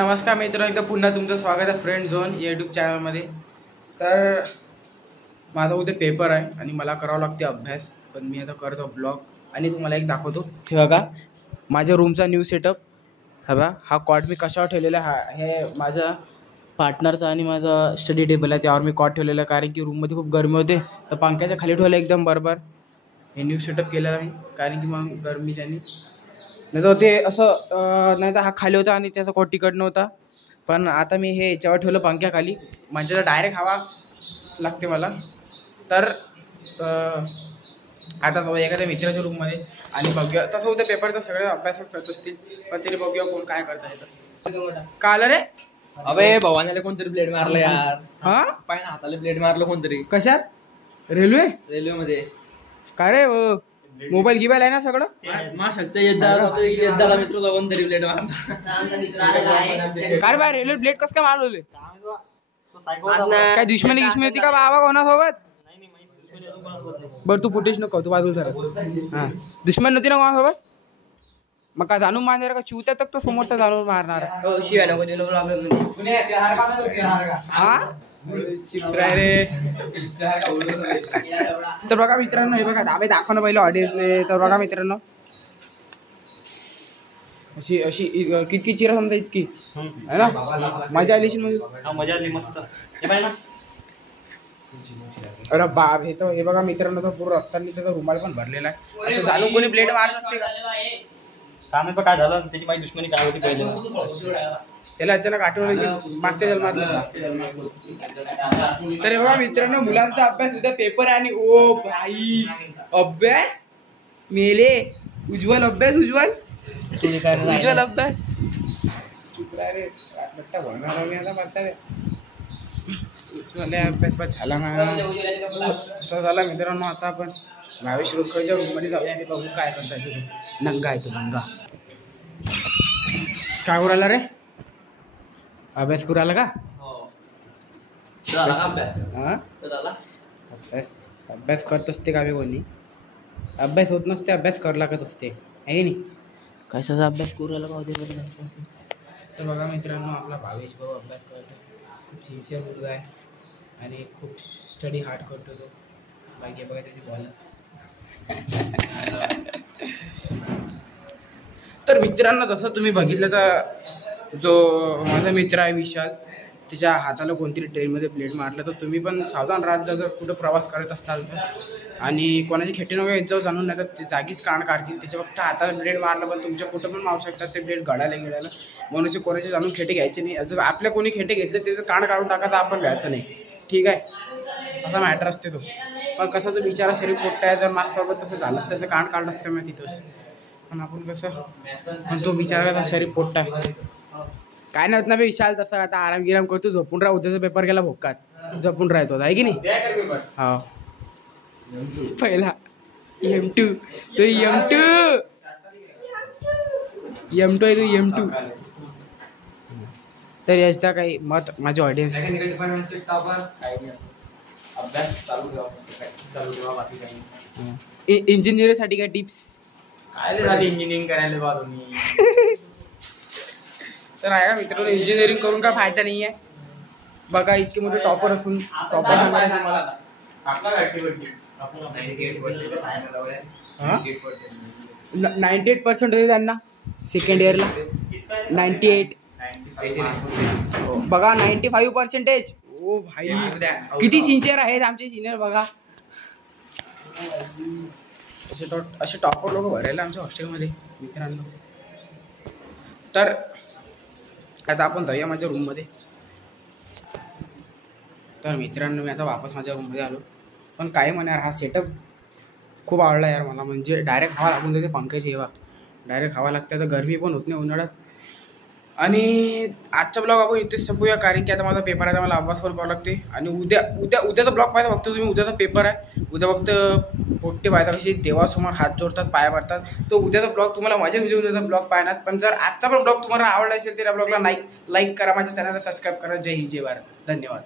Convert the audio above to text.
नमस्कार मित्रांनो, एकदा पुन्हा तुमचं स्वागत आहे फ्रेंड झोन यूट्यूब चॅनलमध्ये। तर माझा उद्या पेपर आहे आणि मला करावं लागते अभ्यास, पण मी आता करतो ब्लॉग आणि तुम्हाला एक दाखवतो। हे बघा माझ्या रूमचा न्यू सेटअप। हा बघा, हा कॉट मी कशावर ठेवलेला आहे, हे माझ्या पार्टनरचा आणि माझा स्टडी टेबल आहे, त्यावर मी कॉट ठेवलेला आहे कारण की रूममध्ये खूप गरमी होते, तर पंख्याच्या खाली ठेवलं एकदम बरोबर। हे न्यू सेटअप केलेला मी कारण की मग गरमीच्यानी नाही तर ते असं नाही तर हा खाली होता आणि त्याचा कोट तिकट नव्हता, पण आता मी हे याच्यावर ठेवलं पंख्याखाली, म्हणजे डायरेक्ट हवा लागते मला। तर आता जाऊ एखाद्या मित्राच्या रूममध्ये आणि बघूया। तसं होतं पेपरचा सगळे अभ्यास करत असतील, पण तरी बघूया कोण काय करता येतं। का आलं रे? अबे भवानीला कोणतरी ब्लेड मारलं यार। हा पाय ना, हाताला ब्लेड मारलं कोणतरी। कशात? रेल्वे मध्ये काय रे? मोबाईल गिबाईल आहे ना सगळं? युद्धाला मित्र कोणतरी ब्लेड मारला। काय बाय रेल्वे ब्लेड कसं काय मारवले? काय दुश्मनी होती का बाबा कोणासोबत? बरं तू फुटेज नको, तू बाजूला सर। हा, दुश्मन नव्हती ना कोणासोबत? मग काय जाणून मारणार का? चिवत्या तक तो समोरचा जाणून मारणार। शिवाय नको देऊ हा रे। तर बघा मित्रांनो, हे बघा दाबे दाखवणं पहिले ऑडियन्सने। तर बघा मित्रांनो, अशी अशी कितकी चिरा समजा इतकी है ना, मजा आली म्हणजे मजा आली मस्त। अरे बाप, हे तर हे बघा मित्रांनो, तर पूर्ण रक्तांनी त्याचा रुमाल पण भरलेला आहे। असं जाणून कोणी ब्लेड मारत असते का? काय झालं त्याची माझी दुश्मनी काय होती पहिले, त्याला अचानक आठवण मागच्या जन्मात। तर हे बघा मित्रांनो, मुलांचा अभ्यास उद्या पेपर आहे आणि ओ भाई अभ्यास मेले। उज्ज्वल अभ्यास, उज्ज्वल अभ्यास अभ्यास बस झाला ना, झाला मित्रांनो। आता आपण भावेश रोडकडच्या रूममध्ये जाऊया आणि बघू काय करता। नंगा आहे तो, नंगा काय करू राहिला रे? अभ्यास करू राहिला का? अभ्यास करत असते का? कोणी अभ्यास होत नसते, अभ्यास कर लागत असते आहे नाही? कशाचा अभ्यास करू राहिला का? तर बघा मित्रांनो, आपला भावेश भाऊ अभ्यास करतो, खूप सिन्सिअर मुलगा आहे आणि खूप स्टडी हार्ड करतो तो। बाकी बघा त्याची बॉल। तर मित्रांनो, जसं तुम्ही बघितलं तर जो माझा मित्र आहे विशाल, त्याच्या हाताला कोणतरी ट्रेनमध्ये ब्लेड मारलं, तर तुम्ही पण सावधान राहत जा जर कुठं प्रवास करत असाल तर। आणि कोणाची खेटी नको येत जाऊ, जाणून नाही तर ते जागीच कान काढतील। त्याच्या फक्त हाताला ब्लेड मारलं, पण तुमच्या कुठं पण मारू शकतात ते ब्लेड गळायला म्हणून कोणाचे जाणून खेटे घ्यायचे नाही। जर आपल्या कोणी खेटे घेतले त्याचं कान काढून टाकायचं, आपण घ्यायचं नाही, ठीक आहे? असा मॅटर असते तो। पण कसं तो बिचारा शरीर पोट्टा आहे, जर माझ्यासोबत तसं झालंच त्याचं कान काढलं असतं मी तिथंच, पण आपण कसं, पण तो बिचारा शरीर पोट्टा आहे। काय नाही होत ना बे विशाल, तसं आता आराम करतो, झोपून राहा। उद्याचा पेपर गेला भोकात, झोपून राहतो आहे की नाही? हा, पहिला M2 तो M2 आहे तो M2। तर याचा काही मत माझ्या ऑडियन्स इंजिनिअरिंगसाठी काय टिप्स? काय झाली इंजिनिअरिंग करायला तुम्ही? तर आहे का मित्रांनो, इंजिनिअरिंग करून काय फायदा नाही आहे। बघा इतके मोठे टॉपर असून टॉपर 98% होते त्यांना सेकंड इयरला, 98 बघा 95%। ओ भाई, किती सिन्सिअर आहेत आमचे सिनियर बघा। असे टॉपर लोक भरायला आमच्या हॉस्टेलमध्ये मित्रांनो। तर आता आपण जाऊया माझ्या रूममध्ये। तर मित्रांनो, मी आता वापस माझ्या रूममध्ये आलो, पण काय म्हणा यार, हा सेटअप खूप आवडला यार मला। म्हणजे डायरेक्ट हवा लागून जाते पंख्याची, हवा डायरेक्ट हवा लागते, तर गरमी पण होत नाही उन्हाळ्यात। आणि आजचा ब्लॉग आपण इथेच संपूया कारण की आता माझा पेपर आहे, मला अभ्यास पण करावा लागते। आणि उद्याचा ब्लॉग पाहिजे फक्त तुम्ही, उद्याचा पेपर आहे। उद्या फक्त पोट्टे पाहता कशी देवासमोर हात जोडतात, पाया पडतात, तो उद्याचा ब्लॉग तुम्हाला मजा घेऊन उद्याचा ब्लॉग पाहणार। पण जर आजचा पण ब्लॉग तुम्हाला आवडला असेल तर या ब्लॉगला लाईक करा, माझ्या चॅनलला सबस्क्राईब करा। जय हिंद, जय भारत, धन्यवाद।